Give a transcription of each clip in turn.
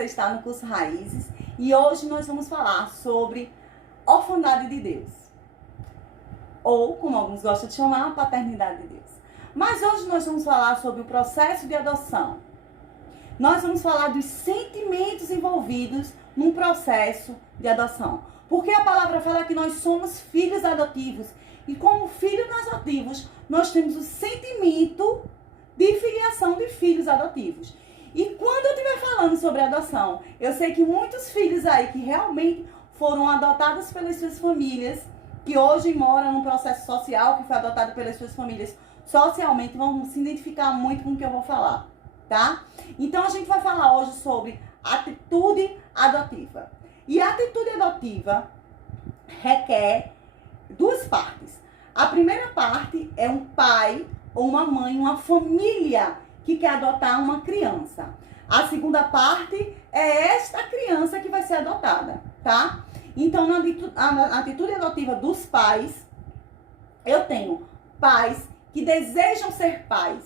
você está no curso Raízes e hoje nós vamos falar sobre orfandade de Deus. Ou, como alguns gostam de chamar, paternidade de Deus. Mas hoje nós vamos falar sobre o processo de adoção. Nós vamos falar dos sentimentos envolvidos num processo de adoção. Porque a palavra fala que nós somos filhos adotivos. E como filhos adotivos, nós temos o sentimento de filiação de filhos adotivos. E quando eu estiver falando sobre adoção, eu sei que muitos filhos aí que realmente foram adotados pelas suas famílias, que hoje moram num processo social, que foi adotado pelas suas famílias socialmente, vão se identificar muito com o que eu vou falar, tá? Então a gente vai falar hoje sobre atitude adotiva. E a atitude adotiva requer duas partes. A primeira parte é um pai ou uma mãe, uma família que quer adotar uma criança. A segunda parte é esta criança que vai ser adotada, tá? Então, na atitude adotiva dos pais, eu tenho pais que desejam ser pais,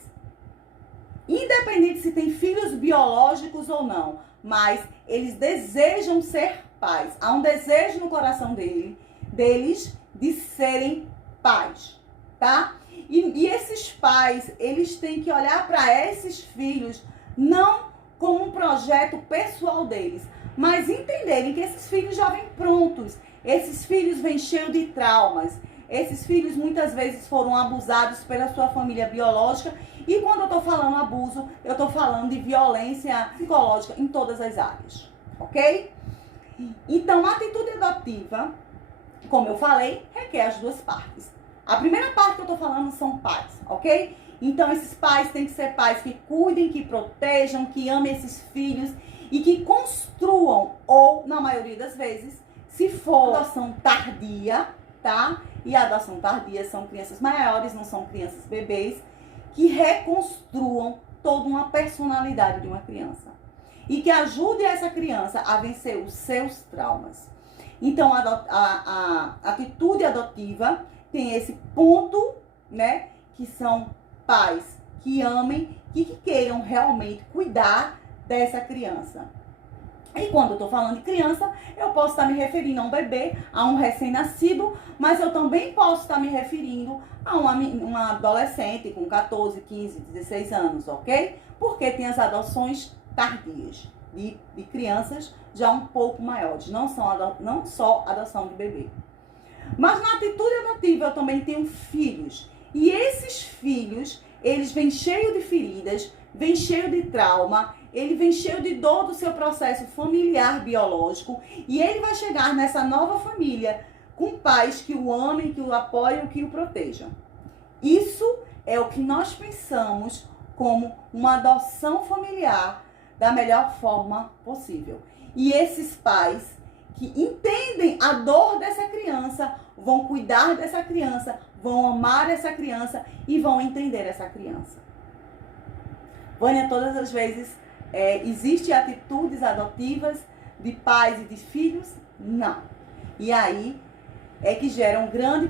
independente se tem filhos biológicos ou não, mas eles desejam ser pais. Há um desejo no coração deles de serem pais, tá? E esses pais, eles têm que olhar para esses filhos não como um projeto pessoal deles, mas entenderem que esses filhos já vêm prontos. Esses filhos vêm cheios de traumas. Esses filhos muitas vezes foram abusados pela sua família biológica. E quando eu estou falando abuso, eu estou falando de violência psicológica em todas as áreas, ok? Então, a atitude adotiva, como eu falei, requer as duas partes. A primeira parte que eu tô falando são pais, ok? Então, esses pais têm que ser pais que cuidem, que protejam, que amem esses filhos e que construam, ou, na maioria das vezes, se for adoção tardia, tá? E a adoção tardia são crianças maiores, não são crianças bebês, que reconstruam toda uma personalidade de uma criança. E que ajude essa criança a vencer os seus traumas. Então, a atitude adotiva tem esse ponto, né, que são pais que amem e que queiram realmente cuidar dessa criança. E quando eu estou falando de criança, eu posso estar me referindo a um bebê, a um recém-nascido, mas eu também posso estar me referindo a uma adolescente com 14, 15, 16 anos, ok? Porque tem as adoções tardias de crianças já um pouco maiores, não só adoção de bebê. Mas na atitude adotiva eu também tenho filhos. E esses filhos, eles vêm cheios de feridas, vêm cheios de trauma, ele vem cheio de dor do seu processo familiar biológico. E ele vai chegar nessa nova família com pais que o amem, que o apoiem, que o protejam. Isso é o que nós pensamos como uma adoção familiar da melhor forma possível. E esses pais que entendem a dor dessa criança, vão cuidar dessa criança, vão amar essa criança e vão entender essa criança. Vânia, todas as vezes existem atitudes adotivas de pais e de filhos? Não. E aí é que gera um grande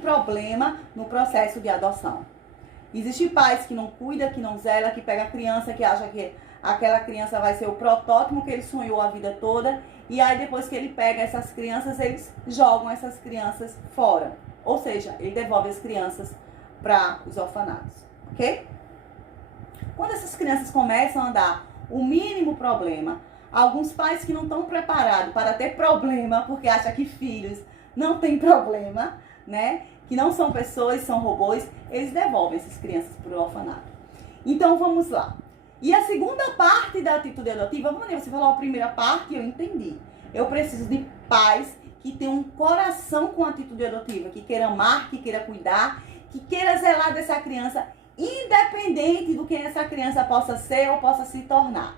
problema no processo de adoção. Existem pais que não cuidam, que não zelam, que pega a criança, que acha que aquela criança vai ser o protótipo que ele sonhou a vida toda. E aí, depois que ele pega essas crianças, eles jogam essas crianças fora. Ou seja, ele devolve as crianças para os orfanatos, ok? Quando essas crianças começam a dar o mínimo problema, alguns pais que não estão preparados para ter problema, porque acham que filhos não têm problema, né? Que não são pessoas, são robôs, eles devolvem essas crianças para o orfanato. Então, vamos lá. E a segunda parte da atitude adotiva, você falou a primeira parte, eu entendi. Eu preciso de pais que tenham um coração com atitude adotiva, que queira amar, que queira cuidar, que queira zelar dessa criança, independente do que essa criança possa ser ou possa se tornar.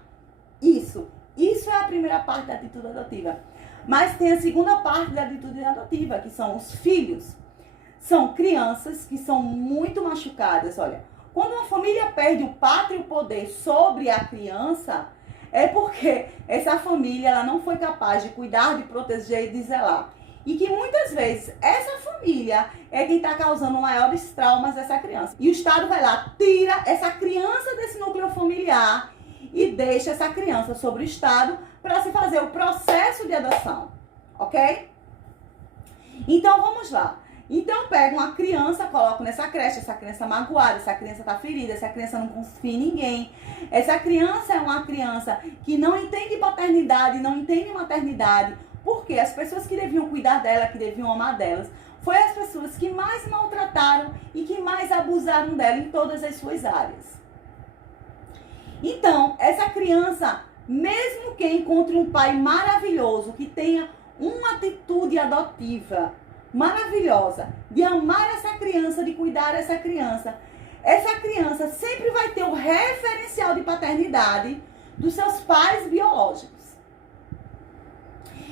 Isso é a primeira parte da atitude adotiva. Mas tem a segunda parte da atitude adotiva, que são os filhos. São crianças que são muito machucadas, olha. Quando uma família perde o pátrio poder sobre a criança, é porque essa família ela não foi capaz de cuidar, de proteger e de zelar. E que muitas vezes essa família é quem está causando maiores traumas dessa criança. E o Estado vai lá, tira essa criança desse núcleo familiar e deixa essa criança sobre o Estado para se fazer o processo de adoção, ok? Então, vamos lá. Então, eu pego uma criança, coloco nessa creche, essa criança magoada, essa criança tá ferida, essa criança não confia em ninguém. Essa criança é uma criança que não entende paternidade, não entende maternidade, porque as pessoas que deviam cuidar dela, que deviam amar delas, foi as pessoas que mais maltrataram e que mais abusaram dela em todas as suas áreas. Então, essa criança, mesmo que encontre um pai maravilhoso, que tenha uma atitude adotiva maravilhosa, de amar essa criança, de cuidar dessa criança, essa criança sempre vai ter o referencial de paternidade dos seus pais biológicos.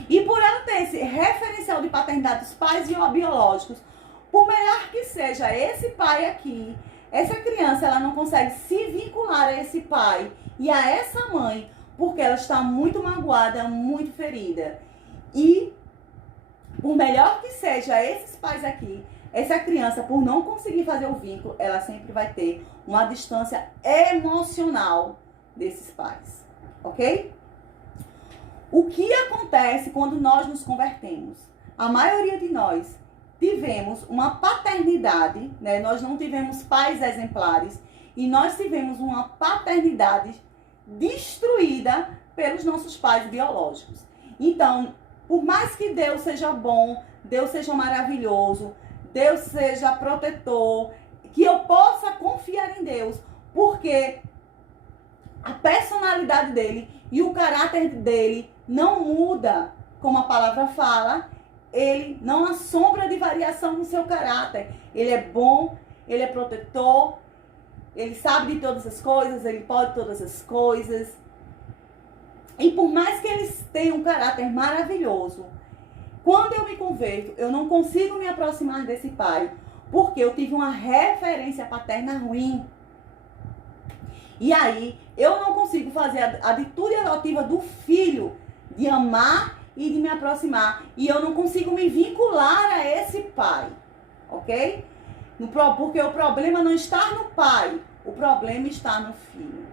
E por ela ter esse referencial de paternidade dos pais biológicos, por melhor que seja esse pai aqui, essa criança ela não consegue se vincular a esse pai e a essa mãe, porque ela está muito magoada, muito ferida. E por melhor que seja esses pais aqui, essa criança, por não conseguir fazer o vínculo, ela sempre vai ter uma distância emocional desses pais, ok? O que acontece quando nós nos convertemos? A maioria de nós tivemos uma paternidade, né? Nós não tivemos pais exemplares e nós tivemos uma paternidade destruída pelos nossos pais biológicos. Então, por mais que Deus seja bom, Deus seja maravilhoso, Deus seja protetor, que eu possa confiar em Deus, porque a personalidade dele e o caráter dele não muda, como a palavra fala, ele não há sombra de variação no seu caráter. Ele é bom, ele é protetor, ele sabe de todas as coisas, ele pode todas as coisas. E por mais que eles tenham um caráter maravilhoso, quando eu me converto, eu não consigo me aproximar desse pai, porque eu tive uma referência paterna ruim. E aí, eu não consigo fazer a atitude adotiva do filho, de amar e de me aproximar. E eu não consigo me vincular a esse pai, ok? Porque o problema não está no pai, o problema está no filho.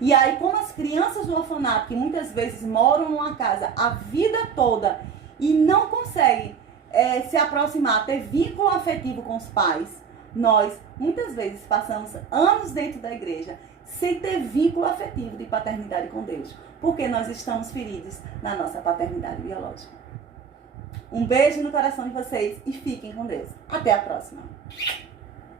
E aí, como as crianças do orfanato, que muitas vezes moram numa casa a vida toda e não conseguem se aproximar, ter vínculo afetivo com os pais, nós, muitas vezes, passamos anos dentro da igreja sem ter vínculo afetivo de paternidade com Deus, porque nós estamos feridos na nossa paternidade biológica. Um beijo no coração de vocês e fiquem com Deus. Até a próxima.